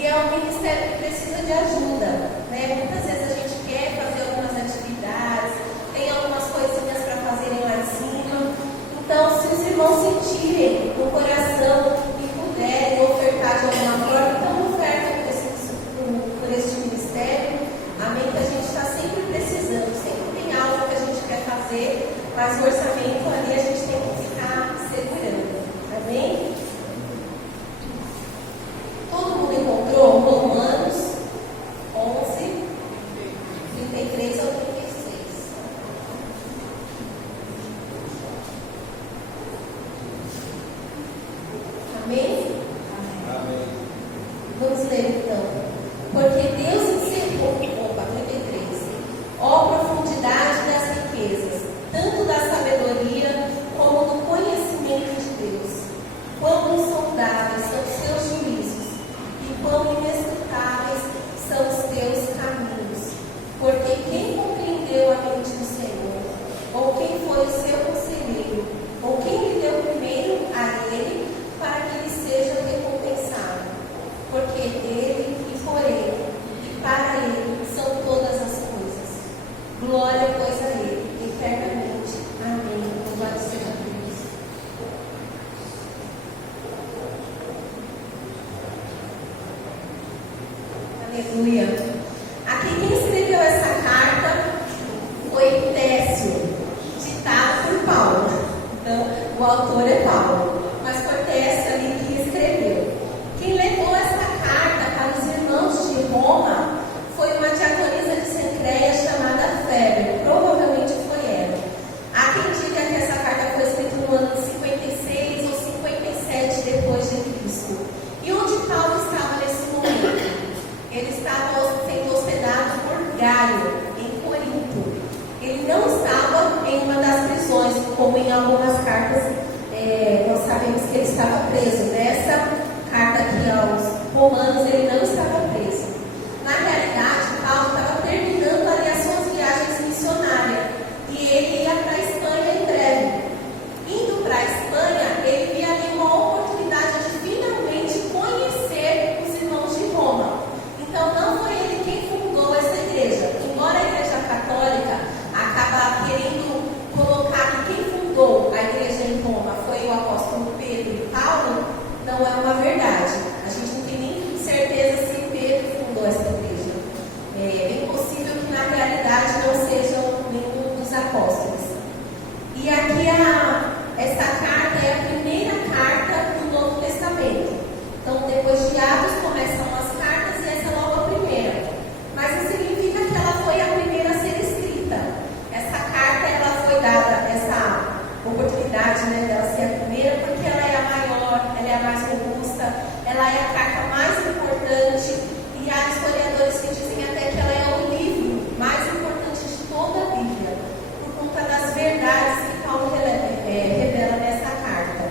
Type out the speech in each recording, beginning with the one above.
E é um ministério que precisa de ajuda, né? Muitas vezes a gente quer fazer algumas atividades, tem algumas coisinhas para fazerem lá em cima. Então, se os irmãos sentirem no coração e puderem ofertar de alguma forma, então ofertem por esse ministério. Amém? Que a gente está sempre precisando, sempre tem algo que a gente quer fazer, mas o orçamento ali a gente tem que ficar segurando. Amém? Todo mundo encontrou Romanos 11, 33 ao 36. Amém? Amém. Vamos ler então. Porque Deus encerrou, 33. Ó profundidade das riquezas, tanto da sabedoria como do conhecimento de Deus. Quão insondáveis são os seus juízos, e quão inescrutáveis são os teus caminhos. Porque quem compreendeu a mente do Senhor? Ou quem foi o seu conselheiro? Ou quem lhe deu primeiro a ele, para que ele seja recompensado? Porque dele e por ele, e para ele são todas as coisas. Glória, pois, a ele, eternamente. Amém. Louvado seja Deus. Aleluia. Aqui quem escreveu essa carta foi Técio, ditado por Paulo. Então, o autor é Paulo, mas foi Técio ali que escreveu. Quem levou essa carta para os irmãos de Roma foi uma diaconisa de Cencreia chamada Febre. Provavelmente foi ela. Há quem diga que essa carta foi escrita no ano de 56 ou 57 depois de Cristo. E onde Paulo estava nesse momento? Ele estava sendo hospedado por Gaio, em Corinto. Ele não estava em uma das prisões, como em algumas cartas nós sabemos que ele estava preso. Nessa carta aqui aos Romanos, ele não estava preso. Na realidade, Paulo estava terminando ali as suas viagens missionárias e ele ia para a Espanha em breve. Indo para a Espanha, ele via ali uma oportunidade de finalmente conhecer os irmãos de Roma. Então, não foi ele quem fundou essa igreja. Embora a igreja católica acaba querendo colocar que quem fundou a igreja em Roma foi o apóstolo Pedro e Paulo, não é uma verdade. A gente não tem nem certeza se Pedro fundou essa igreja. É bem possível que na realidade não sejam nenhum dos apóstolos. E aqui essa carta é a primeira carta do Novo Testamento. Então, depois de Atos começam as cartas e essa é logo a primeira. Mas isso significa que ela foi a primeira a ser escrita. Essa carta ela foi dada, essa oportunidade, né, dela ser a primeira, porque ela é a maior, ela é a mais robusta, ela é a carta mais importante. E há historiadores que dizem até que ela é o livro mais importante de toda a Bíblia, por conta das verdades que Paulo revela nessa carta.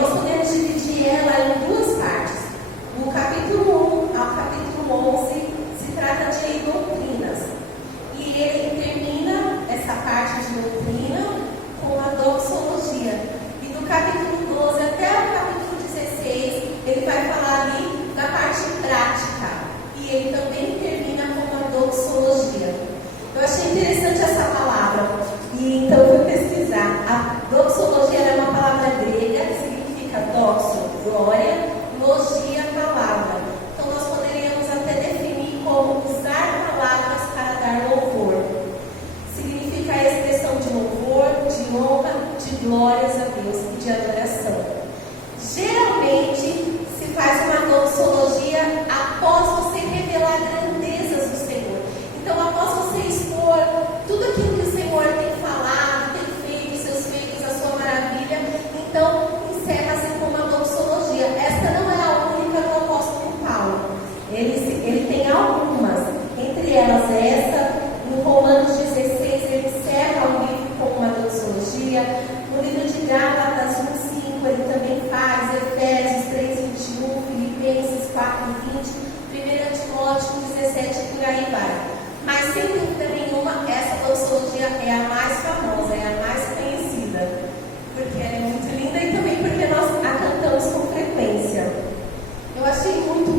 Nós podemos dividir ela em duas partes. Do capítulo 1 ao capítulo 11 se trata de doutrinas. E ele termina essa parte de doutrina com a doxologia. E do capítulo 12 até o capítulo 16, ele vai falar ali da parte prática. E ele também termina com a doxologia. Eu achei interessante essa palavra. E então eu fui pesquisar. A doxologia é uma palavra grega que significa doxo, glória, logia, palavra. Então nós poderíamos até definir como usar palavras para dar louvor. Significa a expressão de louvor, de honra, de glórias a Deus e de adoração. Geralmente se faz uma doxologia após você revelar grandezas do Senhor. Então, após você expor tudo aquilo que o Senhor tem falado, tem feito, os seus feitos, a sua maravilha, então encerra-se com uma doxologia. Esta não é a única do apóstolo Paulo. Ele tem algumas, entre elas essa. No Romanos 16, ele encerra o livro com uma doxologia. No livro de Gálatas 1:5, ele também faz. Efésios 3:21, Filipenses 4:20, 1 Timóteo 17, por aí vai. Mas sem dúvida nenhuma, essa doxologia é a mais famosa, é a mais conhecida, porque ela é muito linda e também porque nós a cantamos com frequência. Eu achei muito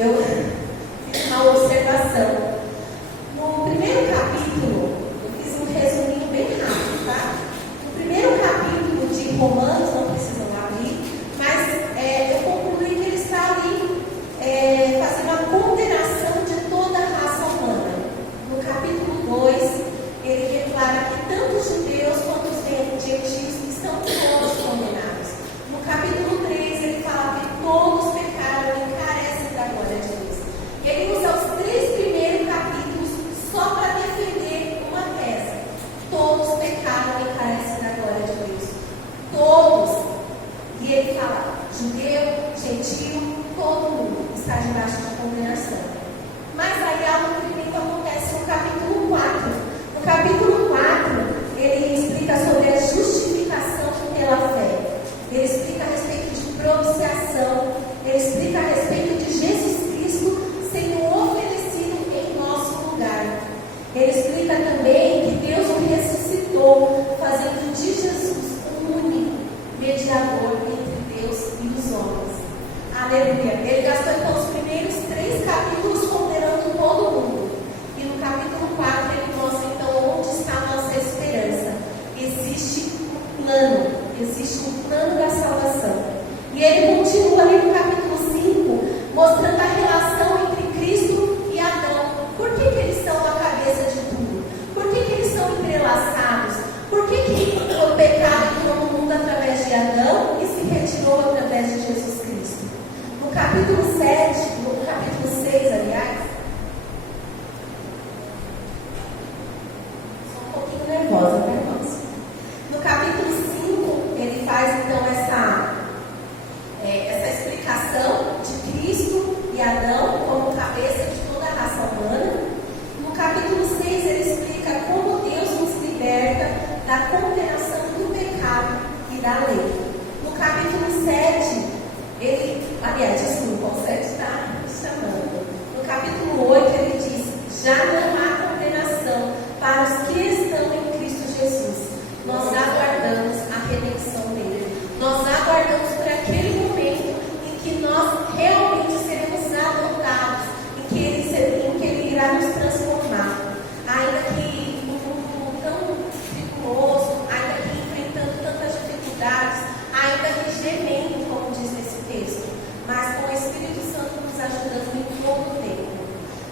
eu fiz uma observação. No primeiro capítulo, eu fiz um resuminho bem rápido, tá? No primeiro capítulo de Romanos, não precisam abrir, mas eu concluí que ele está ali fazendo uma condenação de toda a raça humana. No capítulo 2, ele declara que tanto os judeus quanto os gentios estão todos condenados. No capítulo 3, ele fala que todos pecaram e carecem da glória de Deus. Ele usa os 3 primeiros capítulos só para defender uma tese. Todos pecaram e carecem da glória de Deus. Todos. E ele fala, judeu, gentil, todo mundo está debaixo de condenação. Mas aí algo tremendo acontece no capítulo 4. No capítulo 4, ele explica sobre a justificação pela fé. Ele explica a respeito de propiciação. Ele explica a respeito de Jesus Cristo sendo oferecido em nosso lugar. Ele explica também que Deus o ressuscitou, fazendo de Jesus o único mediador entre Deus e os homens. Aleluia. Ele gastou então os primeiros 3 capítulos condenando todo mundo. E no capítulo 4 ele mostra então onde está a nossa esperança. Existe um plano da salvação. E ele continua ali no capítulo 5, mostrando a relação entre Cristo e Adão. Por que eles são a cabeça de tudo? Por que eles são entrelaçados? Por que o pecado entrou no mundo através de Adão e se retirou através de Jesus Cristo? No capítulo 6, aliás, sou um pouquinho nervosa, né, irmãos? No capítulo 5, ele faz então essa explicação de Cristo e Adão como cabeça de toda a raça humana. No capítulo 6, ele explica como Deus nos liberta da condenação do pecado e da lei. No capítulo 7, o 7 está chamando. No capítulo 8, ele diz: já não há condenação para os que estão em Cristo Jesus. Nós aguardamos a redenção dele. Nós aguardamos por aquele momento em que nós realmente seremos adotados, em que ele irá nos transformar. Ainda que num mundo tão tribuloso, ainda que enfrentando tantas dificuldades, ainda que gemendo, como diz nesse texto, mas com o Espírito Santo nos ajudando em todo o tempo.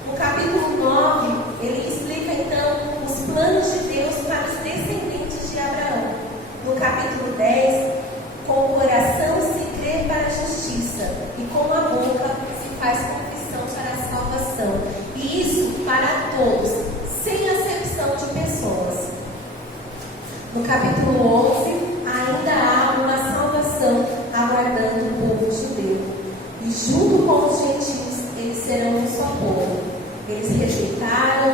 No capítulo 9, ele explica então os planos de Deus para os descendentes de Abraão. No capítulo 10, com o coração se crê para a justiça e com a boca se faz confissão para a salvação. E isso para todos, sem acepção de pessoas. No capítulo 11, ainda há uma salvação aguardando o povo judeu. E junto com os gentios, eles serão um só povo. Eles rejeitaram,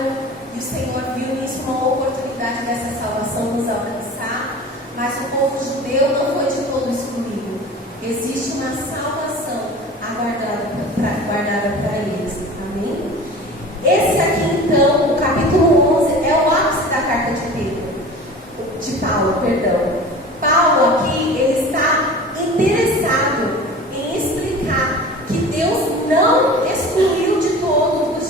e o Senhor viu nisso uma oportunidade dessa salvação nos alcançar. Mas o povo judeu não foi de todo excluído. Existe uma salvação guardada para eles. Amém? Esse aqui, então, o capítulo 11, é o ápice da carta de Paulo. Paulo aqui, ele está interessado em explicar que Deus não excluiu de todo os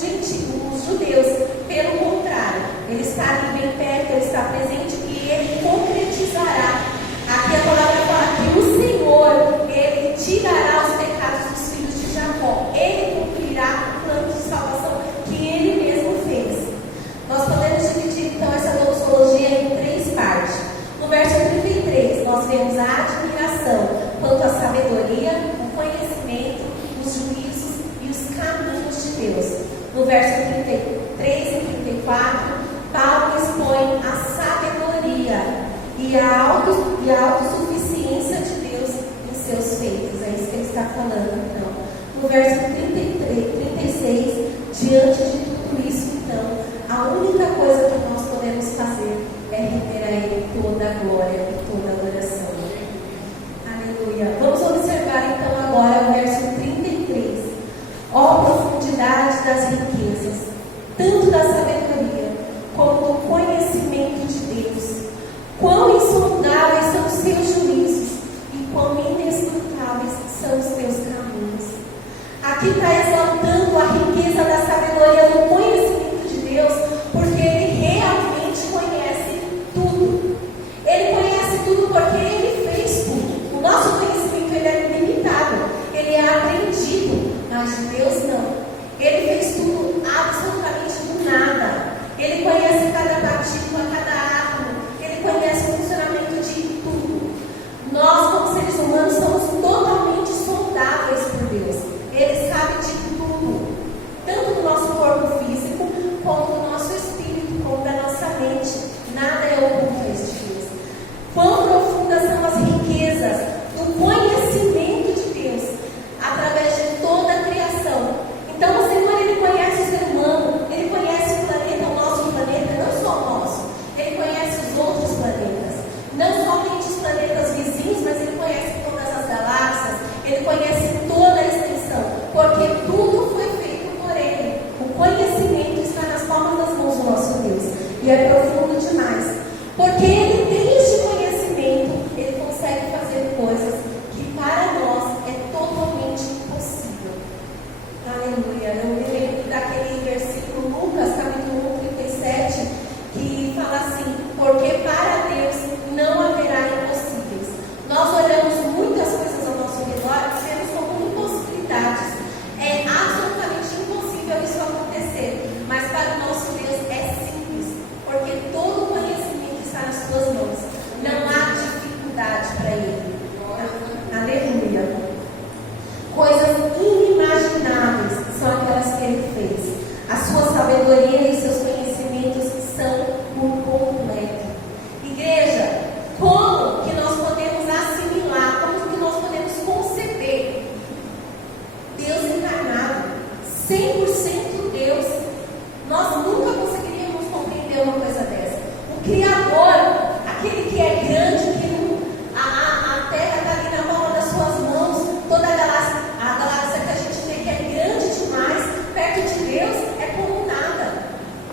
judeus. Pelo contrário, ele está ali bem perto, ele está presente e ele concretizará. Aqui a palavra fala que o Senhor, ele tirará os pecados dos filhos de Jacó. Ele cumprirá o plano de salvação que ele mesmo fez. Nós podemos dividir então essa doxologia em 3 partes. No verso 33, nós vemos a admiração quanto à sabedoria, o conhecimento, os juízos e os caminhos de Deus. No verso 33 e 34, Paulo expõe a sabedoria e a autossuficiência de Deus em seus feitos. É isso que ele está falando, então. No verso 36, diante de tudo isso, então, a única coisa que nós podemos fazer é render a Ele toda a glória e toda a adoração. Aleluia. Vamos observar, então, agora o verso 33. Ó profundidade das riquezas, tanto da sabedoria como do conhecimento de Deus. Quão insondáveis são os seus juízos e quão inescrutáveis são os teus caminhos. Aqui está exaltando Mas de Deus não. Ele fez tudo absolutamente do nada. Ele conhece cada partícula, cada átomo. Ele conhece o funcionamento de tudo. Nós, como seres humanos, somos totalmente sondáveis por Deus. Ele sabe de tudo. Tanto do nosso corpo físico, como do nosso espírito, como da nossa mente. Nada é oculto a este Deus. Quão profundas são as riquezas do conhecimento de Deus através de toda a criação. Então o Senhor, Ele conhece o ser humano, Ele conhece o planeta, o nosso planeta, não só o nosso. Ele conhece os outros planetas. Não somente os planetas vizinhos, mas Ele conhece todas as galáxias. Ele conhece toda a extensão. Porque tudo foi feito por Ele. O conhecimento está nas palmas das mãos do nosso Deus. E é profundo demais. Porque Ele tem este conhecimento, Ele consegue fazer coisas que para nós é totalmente impossível. Aleluia. Eu me lembro daquele versículo, Lucas, capítulo 1, 37, que fala assim: porque para Deus não haverá impossíveis. Nós olhamos muitas coisas ao nosso redor e vemos como impossibilidades. É absolutamente impossível isso acontecer. Mas para o nosso Deus é simples, porque todo o conhecimento está nas suas mãos. Não há dificuldade para Ele. Aleluia. Coisas inimagináveis são aquelas que Ele fez. A sua sabedoria e seus conhecimentos são por completo. Igreja, como que nós podemos assimilar, como que nós podemos conceber Deus encarnado, 100% Deus? Nós nunca conseguiríamos compreender uma coisa dessa. O Criador, aquele que é grande, que a Terra está ali na palma das suas mãos, toda a galáxia que a gente vê que é grande demais, perto de Deus é como nada.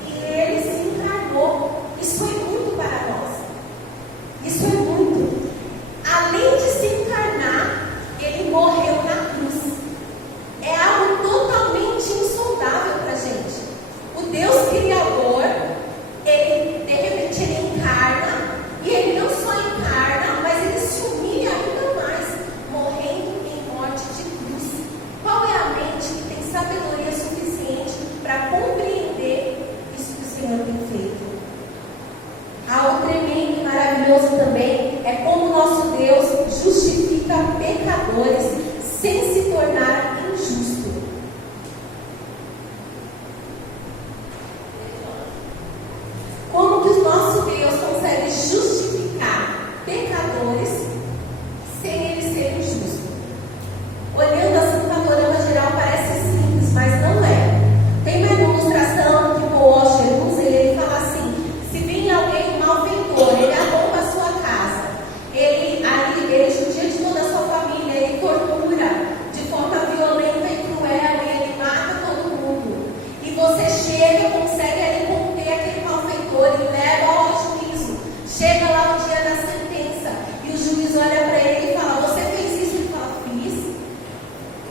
E Ele se encarnou. Isso é muito para nós. Isso é muito. Além de se encarnar, Ele morreu na cruz. É algo totalmente insondável para a gente. O Deus Criador, Ele, de repente, Ele encarna, e Ele não só encarna, mas Ele se humilha ainda mais, morrendo em morte de cruz. Qual é a mente que tem sabedoria suficiente para compreender isso que o Senhor tem feito? Algo tremendo e maravilhoso também é como nosso Deus justifica pecadores sem se tornar injusto. Como que o nosso Deus consegue justificar pecadores sem Ele ser injusto? Olhando assim no panorama geral parece simples, mas não é. Tem uma ilustração que o Osher usa, ele fala assim: se vir alguém malfeitor, ele arromba a sua casa, ele judia de toda a sua família, ele tortura de forma violenta e cruel, e ele mata todo mundo. E você chega, consegue ali conter aquele malfeitor e leva ao juízo. Chega lá o dia da sentença e o juiz olha para ele e fala: você fez isso? Ele fala: fiz.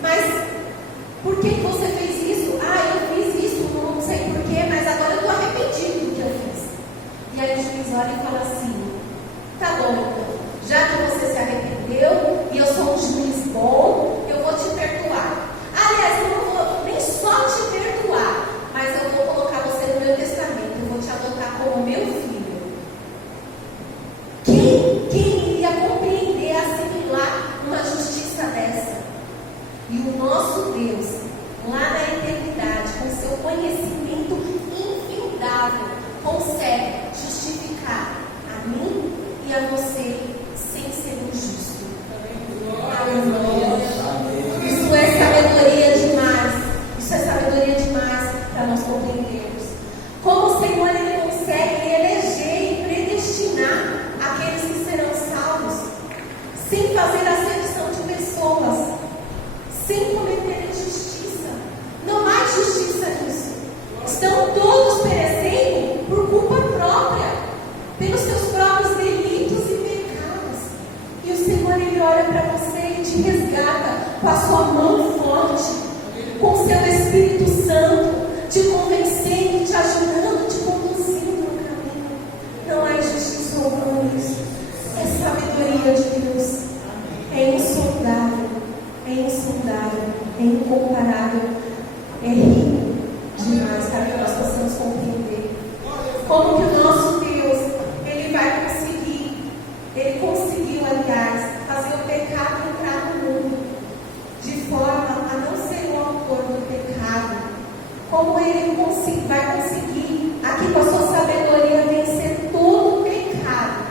Mas por que você fez isso? Ah, eu fiz isso, não sei porquê, mas agora eu estou arrependido do que eu fiz. E aí o juiz olha e fala assim: tá bom, então, já que você se arrependeu e eu sou um juiz bom, eu vou te perdoar. Aliás, eu não vou nem só te perdoar, mas eu vou colocar você no meu testamento, eu vou te adotar como meu filho. Quem iria compreender, assimilar uma justiça dessa? E o nosso Deus, lá na eternidade, com seu conhecimento infindável, consegue justificar a mim e a você sem ser injusto. Aleluia. Isso é sabedoria demais. Isso é sabedoria demais para nós compreendermos. Como o Senhor, Ele consegue eleger e predestinar aqueles que serão salvos, sem fazer acepção de pessoas, sem cometer injustiça. Não há justiça nisso. Estão todos perecendo por culpa própria, pelos seus próprios delitos e pecados. E o Senhor, Ele olha para você e te resgata com a sua mão forte, com o seu Espírito Santo, te convencendo, te ajudando, te conduzindo no caminho. Não há injustiça alguma nisso. É sabedoria de Deus. É insondável, é incomparável como ele vai conseguir, aqui com a sua sabedoria, vencer todo o pecado,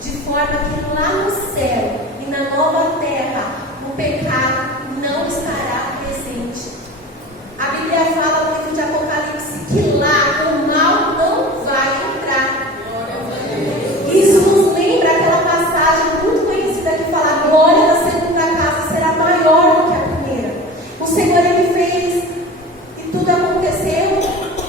de forma que lá no céu e na nova terra, o pecado não estará presente. A Bíblia fala no livro de Apocalipse que lá o mal não vai entrar. Isso nos lembra aquela passagem muito conhecida que fala: a glória da segunda casa será maior do que a primeira. O Senhor, Ele fez e tudo aconteceu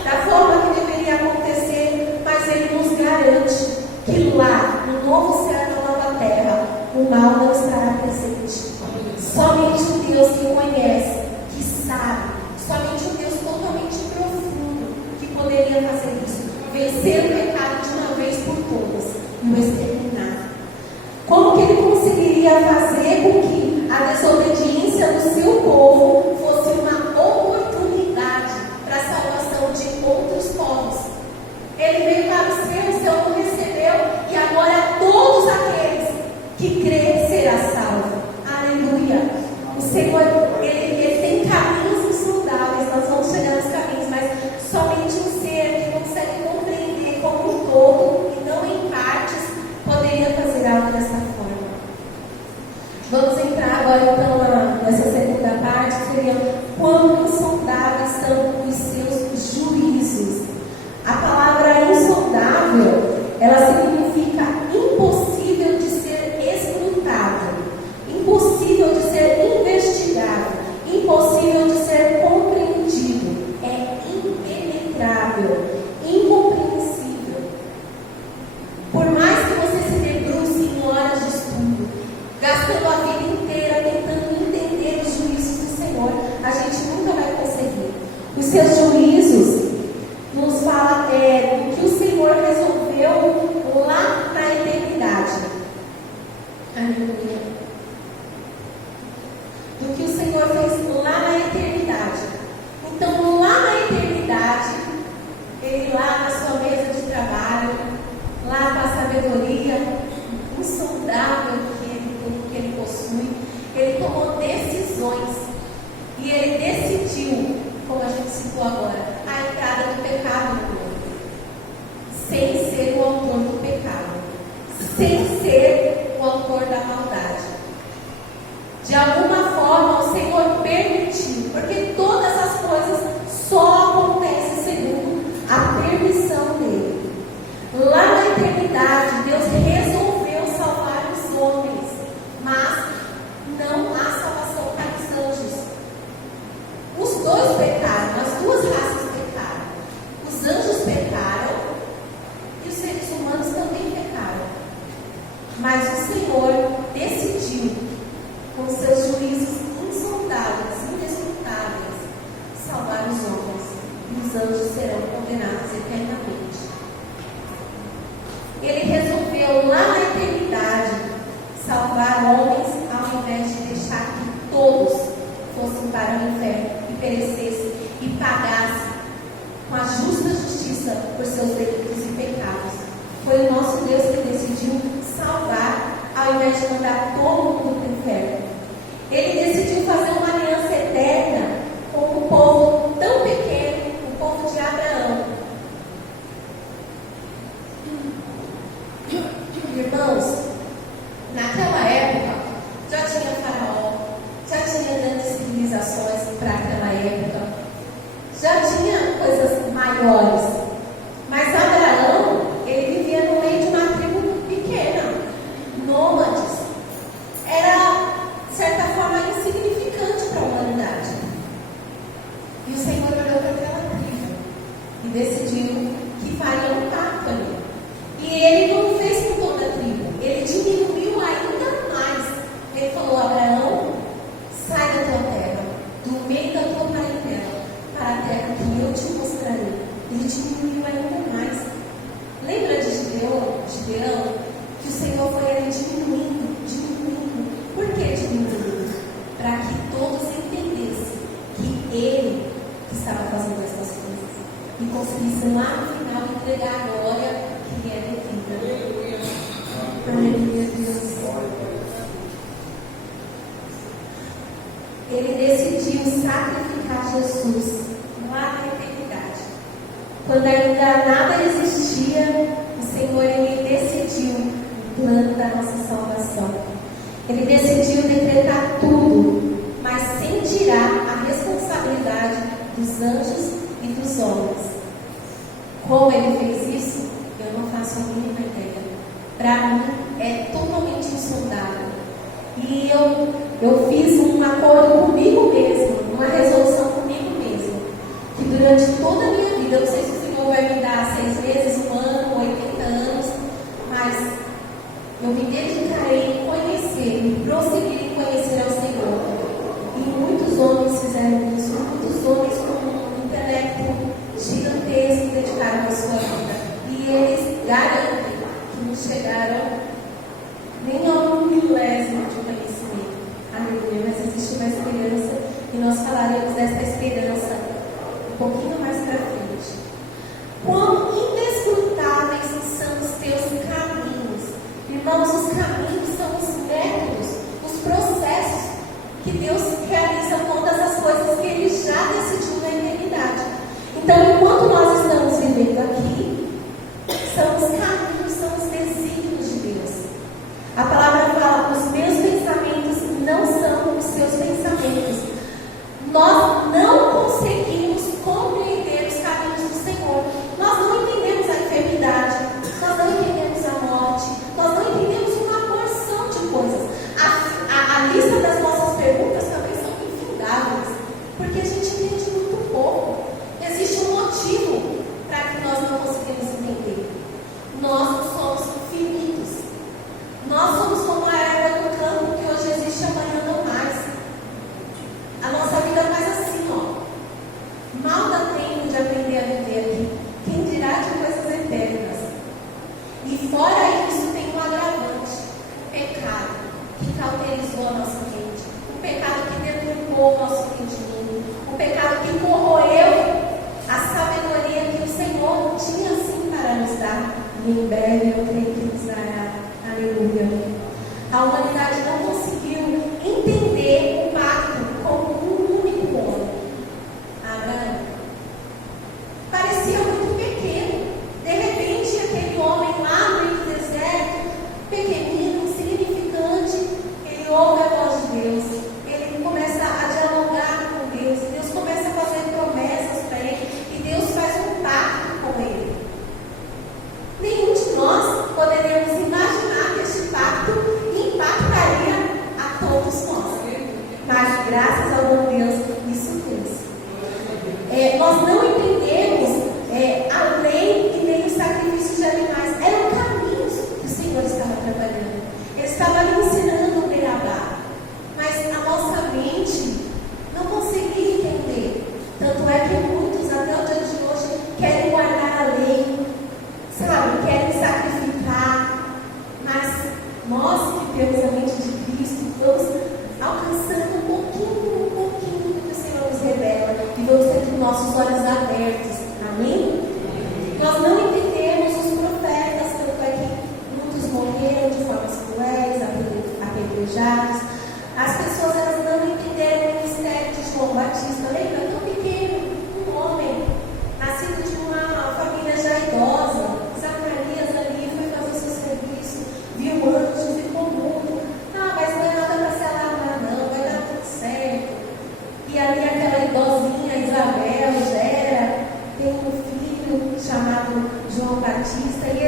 da forma que deveria acontecer, mas Ele nos garante que lá, no novo céu e na nova terra, o mal não estará presente. Somente o Deus que conhece, que sabe, somente um Deus totalmente profundo que poderia fazer isso, vencer o pecado de uma vez por todas e o exterminar. Como que ele conseguiria fazer com que a desobediência do seu povo fosse uma oportunidade para a salvação de outros povos? Ele veio para o céu não recebeu, e agora todos aqueles que crêem será salvo. Aleluia! O Senhor, ele tem caminhos insondáveis, nós vamos chegar nos caminhos, mas somente um ser que consegue compreender como um todo e não em partes poderia fazer algo dessa forma. Vamos entrar agora então nessa segunda parte, que seria: quão insondáveis são os seus juízos. A palavra insondável, ela significa impossível de ser escrutado, impossível de ser investigado, impossível de ser compreendido, é impenetrável, incompreensível. Por mais que você se debruce em horas de estudo, gastando a vida inteira tentando entender os juízos do Senhor, a gente nunca vai conseguir. Os seus juízos nos fala do que o Senhor resolveu lá na eternidade. Aleluia. Do que o Senhor fez lá na eternidade. Então, lá na eternidade, Ele lá na sua mesa de trabalho, lá com a sabedoria insondável que ele possui, Ele tomou decisões. E Ele decidiu, como a gente citou agora, a entrada do pecado no mundo, sem ser o autor do pecado, sem ser o autor da maldade. De alguma forma o Senhor permitiu, porque todas as coisas só acontecem segundo a permissão dele. Lá na eternidade, Deus resolveu salvar os homens, mas não há salvação para os anjos. Os dois pecaram, as duas raças pecaram. Os anjos pecaram e os seres humanos também pecaram. Mas o Senhor decidiu, com seus juízos insondáveis, inescrutáveis, salvar os homens, e os anjos serão condenados eternamente. Ele resolveu lá na eternidade salvar homens, ao invés de deixar que todos fossem para o inferno e perecessem e pagassem com a justa justiça por seus delitos e pecados. Foi o nosso Deus que decidiu salvar, ao invés de mandar todo mundo para o inferno. Ele decidiu fazer uma aliança eterna com um povo tão pequeno, o povo de Abraão. Irmãos, naquela época já tinha Faraó, já tinha grandes civilizações para aquela época, já tinha coisas maiores. Mas Abraão, ele vivia no meio de uma tribo pequena, nômades. Era, de certa forma, insignificante para a humanidade. E o Senhor olhou para aquela tribo e decidiu que faria um pacto ali. E ele não fez com toda a tribo, ele diminuiu ainda mais. Ele falou: Abraão, sai da tua terra, do meio da tua parentela, para a terra que eu te mostrarei. Ele diminuiu ainda mais. Lembra de Gideão? Que o Senhor foi ali diminuindo. Por que diminuindo? Para que todos entendessem que Ele estava fazendo essas coisas e conseguissem lá no final entregar a glória que é devida. Aleluia, Deus. Ele decidiu sacrificar Jesus lá na eternidade. Quando ainda nada existia, o Senhor, Ele decidiu o plano da nossa salvação. Ele decidiu decretar tudo, mas sem tirar a responsabilidade dos anjos e dos homens. Como Ele fez isso, eu não faço a mínima ideia. Para mim, é totalmente insondável. E eu fiz um acordo comigo mesmo, uma resolução comigo mesmo, que durante toda a minha vida, eu não sei se o Senhor vai me dar 6 meses, 1 ano, 80 anos, mas eu me dedicarei em conhecer, em prosseguir em conhecer ao Senhor. E muitos homens fizeram isso, muitos homens com um intelecto gigantesco dedicaram a sua vida. E eles garantem que não chegaram nem ao milésimo de conhecimento. Aleluia, mas existe uma esperança e nós falaremos dessa esperança um pouquinho mais para frente. Quão inescrutáveis são os teus caminhos. Irmãos, os caminhos são os métodos, os processos que Deus realiza todas as coisas que Ele já decidiu na eternidade. Então, enquanto nós estamos vivendo aqui, são os caminhos, são os desígnios de Deus. A palavra fala: os meus pensamentos não são os seus pensamentos. Nós não conseguimos compreender os caminhos do Senhor. Nós não entendemos a enfermidade, nós não entendemos a morte, nós não entendemos uma porção de coisas. A lista das nossas perguntas também são infindáveis, porque a gente entende muito pouco. Existe um motivo para que nós não conseguimos entender. Nós somos finitos. Nós somos como a erva do campo que hoje existe, amanhã não mais. A nossa vida faz assim, ó. Mal dá tempo de aprender a viver aqui. Quem dirá de coisas eternas? E fora isso tem um agravante: o pecado que cauterizou a nossa mente, o pecado que deturpou o nosso entendimento, o pecado que corroeu a sabedoria que o Senhor tinha sim para nos dar. E em breve eu creio que nos dará. Aleluia. A humanidade não conseguiu entender o pacto como um único homem. Abraão parecia muito pequeno. De repente, aquele homem lá no meio do deserto, pequenino, insignificante, ele ouve a voz de Deus. Ele começa a dialogar com Deus. Deus começa a fazer promessas para ele. E Deus faz um pacto com ele. Nenhum de nós poderíamos imaginar que este pacto impactaria a todos nós. Mas graças ao bom Deus, isso fez. Nós não entendemos a lei e nem os sacrifícios de animais. Eram caminhos que o Senhor estava trabalhando. Ele estava ali ensinando o beabá. Mas a nossa mente não conseguia entender. Tanto é que muitos, até o dia de hoje, querem guardar a lei, sabe? Querem sacrificar. Mas nós que temos a mente de Cristo, vamos alcançando um pouquinho do que o Senhor nos revela. E vamos ter os nossos olhos abertos. Amém? Nós não entendemos os profetas, tanto é que muitos morreram de formas cruéis, apedrejados. As pessoas, elas não entenderam o ministério de João Batista. Lembra? Tão pequeno, um homem, nascido de uma família já idosa. Zacarias ali foi fazer o seu serviço, viu anjos e ficou mudo. Mas não é nada para se alarmar, não, vai dar tudo certo. E ali aquela idosinha Isabel gera, tem um filho chamado João Batista, e